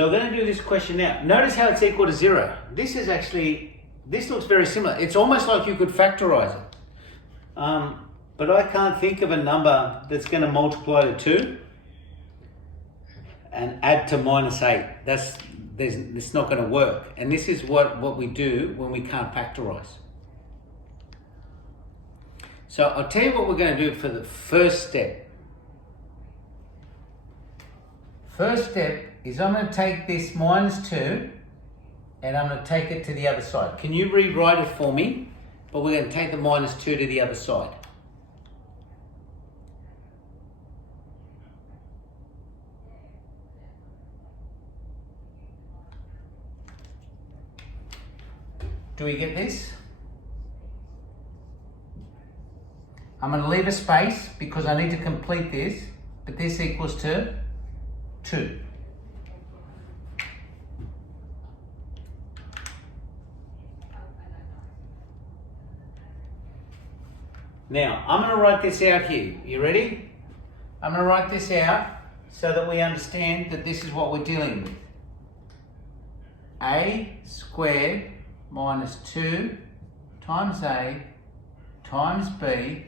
So we're going to do this question now. Notice how it's equal to 0. This looks very similar. It's almost like you could factorize it. But I can't think of a number that's going to multiply to 2 and add to -8. It's not going to work. And this is what we do when we can't factorize. So I'll tell you what we're going to do for the first step. First step is I'm going to take this -2 and I'm going to take it to the other side. Can you rewrite it for me? But we're going to take the -2 to the other side. Do we get this? I'm going to leave a space because I need to complete this, but this equals to 2. Now, I'm going to write this out here. You ready? I'm going to write this out so that we understand that this is what we're dealing with. A squared minus 2 times A times B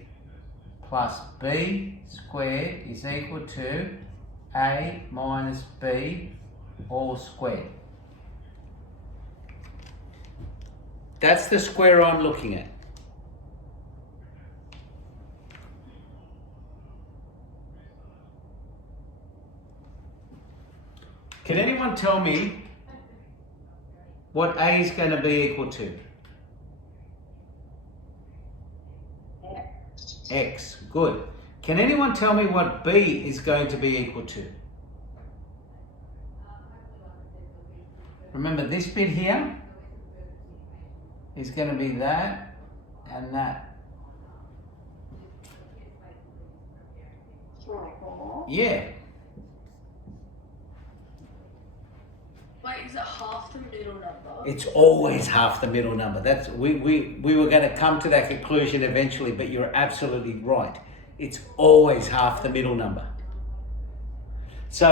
plus B squared is equal to A minus B all squared. That's the square I'm looking at. Can anyone tell me what A is going to be equal to? X. Good. Can anyone tell me what B is going to be equal to? Remember, this bit here is going to be that and that. Yeah. Wait, is it half the middle number? It's always half the middle number. That's we were going to come to that conclusion eventually, but you're absolutely right. It's always half the middle number. So,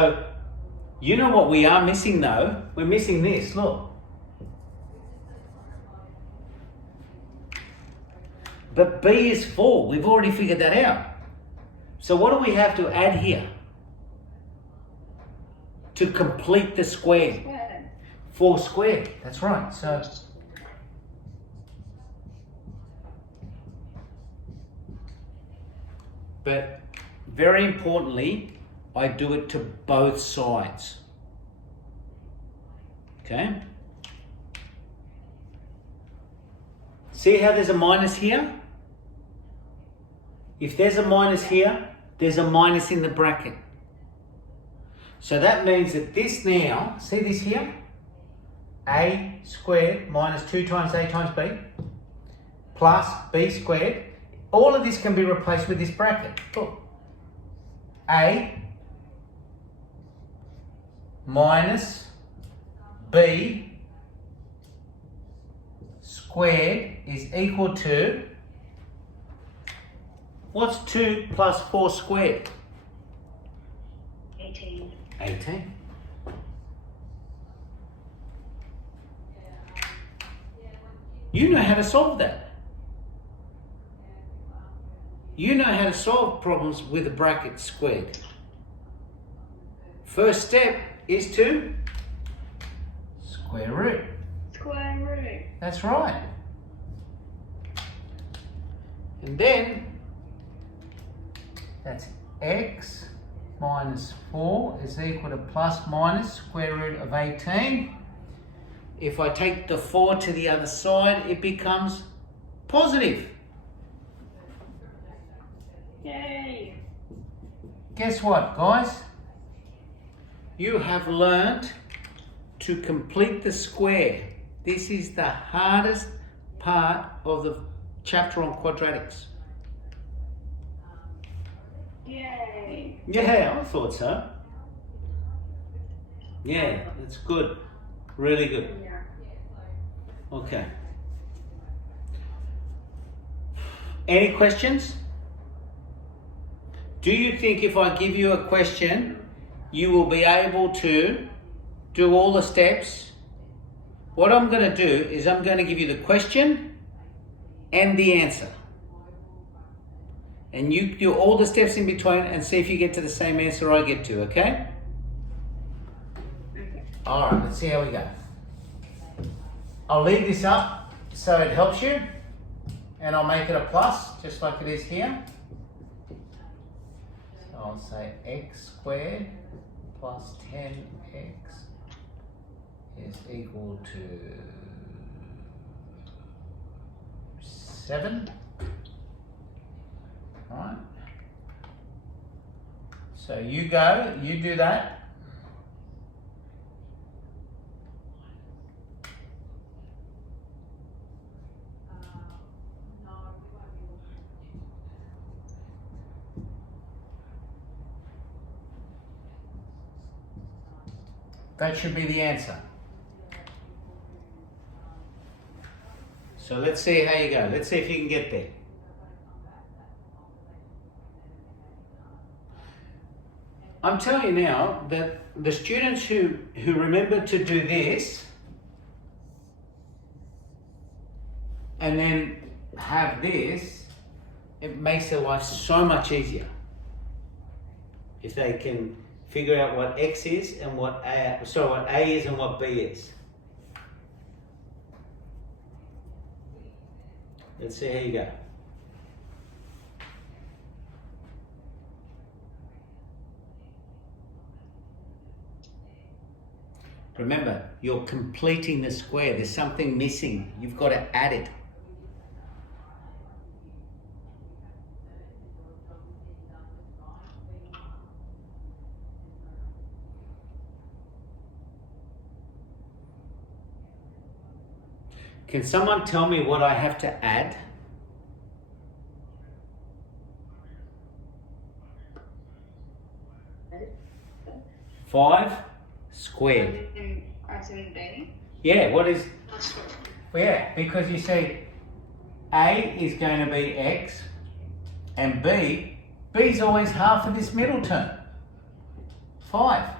you know what we are missing though? We're missing this, look. But B is 4. We've already figured that out. So what do we have to add here to complete the square? 4 squared. That's right. So but very importantly, I do it to both sides. Okay? See how there's a minus here? If there's a minus here, there's a minus in the bracket. So that means that this now, see this here? A squared minus 2 times A times B plus B squared. All of this can be replaced with this bracket. Look. A minus B squared is equal to, what's 2 plus 4 squared? 18. 18. You know how to solve that. You know how to solve problems with a bracket squared. First step is to square root. Square root. That's right. And then that's x minus 4 is equal to plus minus square root of 18. If I take the 4 to the other side, it becomes positive. Yay! Guess what, guys? You have learned to complete the square. This is the hardest part of the chapter on quadratics. Yay! Yeah, I thought so. Yeah, that's good. Really good. Yeah. Okay. Any questions? Do you think if I give you a question, you will be able to do all the steps. What I'm going to do is I'm going to give you the question and the answer. And you do all the steps in between and see if you get to the same answer I get to, okay? Okay. All right, let's see how we go. I'll leave this up so it helps you, and I'll make it a plus, just like it is here. So I'll say x squared plus 10x is equal to 7. All right. So you go, you do that. That should be the answer. So let's see how you go. Let's see if you can get there. I'm telling you now that the students who remember to do this and then have this, it makes their life so much easier. If they can figure out what x is and what A is and what B is. Let's see how you go. Remember, you're completing the square. There's something missing. You've got to add it. Can someone tell me what I have to add? 5 squared. As in B? Yeah, what is... That's what. Well, yeah, because you see, A is going to be x, and B is always half of this middle term, 5.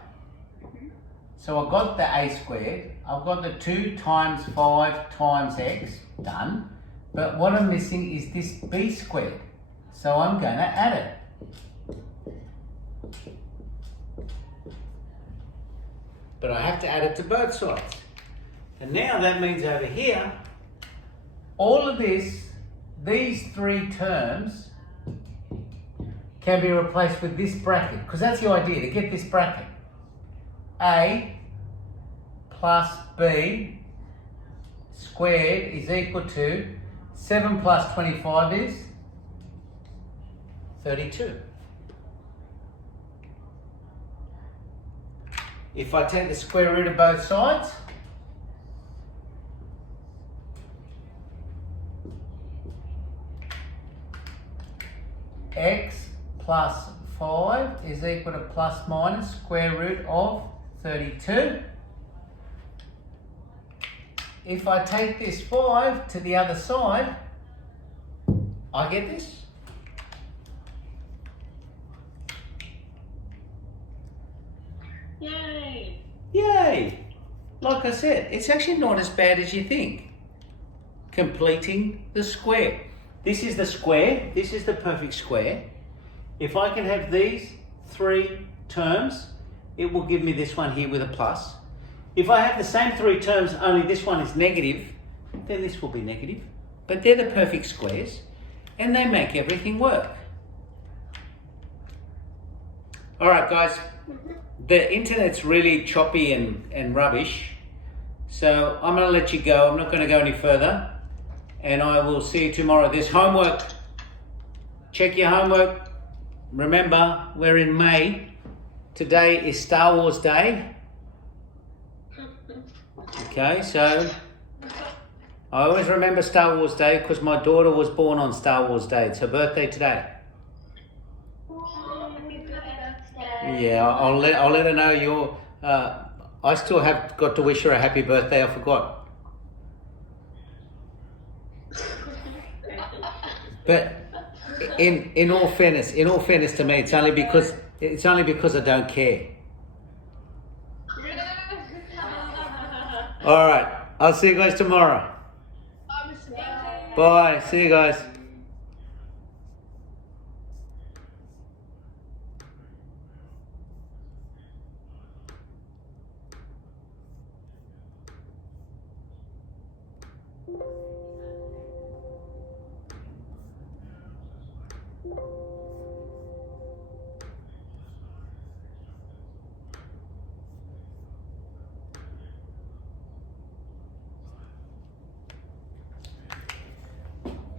So I've got the A squared, I've got the 2 times 5 times x, done. But what I'm missing is this B squared. So I'm going to add it. But I have to add it to both sides. And now that means over here, all of this, these 3 terms can be replaced with this bracket, because that's the idea, to get this bracket. A plus B squared is equal to 7 plus 25 is 32. If I take the square root of both sides, x plus 5 is equal to plus minus square root of 32. If I take this 5 to the other side, I get this. Yay! Yay! Like I said, it's actually not as bad as you think. Completing the square. This is the square, this is the perfect square. If I can have these 3 terms, it will give me this one here with a plus. If I have the same 3 terms, only this one is negative, then this will be negative. But they're the perfect squares, and they make everything work. All right, guys. The internet's really choppy and rubbish, so I'm going to let you go. I'm not going to go any further, and I will see you tomorrow. There's homework. Check your homework. Remember, we're in May. Today is Star Wars Day. Okay, so I always remember Star Wars Day because my daughter was born on Star Wars Day. It's her birthday today. Yeah, I'll let her know you're. I still have got to wish her a happy birthday. I forgot. But in all fairness to me, it's only because I don't care. All right. I'll see you guys tomorrow. I'm a Bye. See you guys.